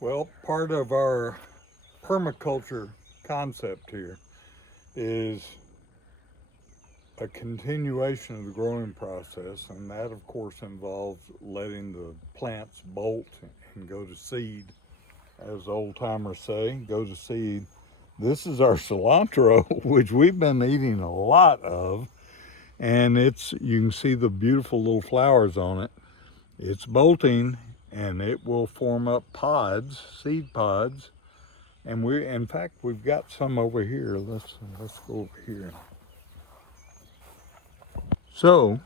Well, part of our permaculture concept here is a continuation of the growing process, and that of course involves letting the plants bolt and go to seed. As old timers say, go to seed. This is our cilantro, which we've been eating a lot of, and you can see the beautiful little flowers on it. It's bolting, and it will form up pods, seed pods. And in fact, we've got some over here. Let's go over here. So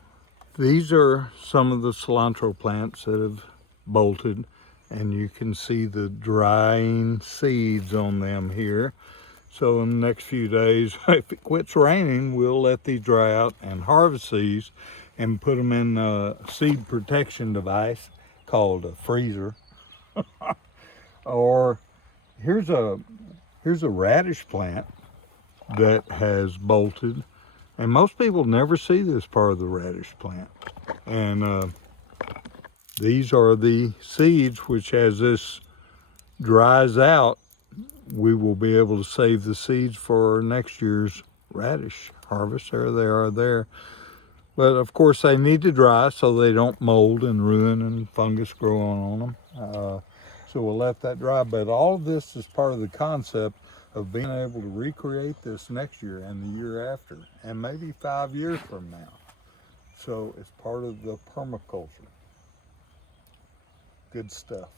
these are some of the cilantro plants that have bolted, and you can see the drying seeds on them here. So in the next few days, if it quits raining, we'll let these dry out and harvest these and put them in a seed protection device called a freezer. Or here's a radish plant that has bolted, and most people never see this part of the radish plant. And these are the seeds, which as this dries out, we will be able to save the seeds for next year's radish harvest. There they are there. But of course they need to dry so they don't mold and ruin and fungus grow on them. So we'll let that dry. But all of this is part of the concept of being able to recreate this next year and the year after, and maybe 5 years from now. So it's part of the permaculture. Good stuff.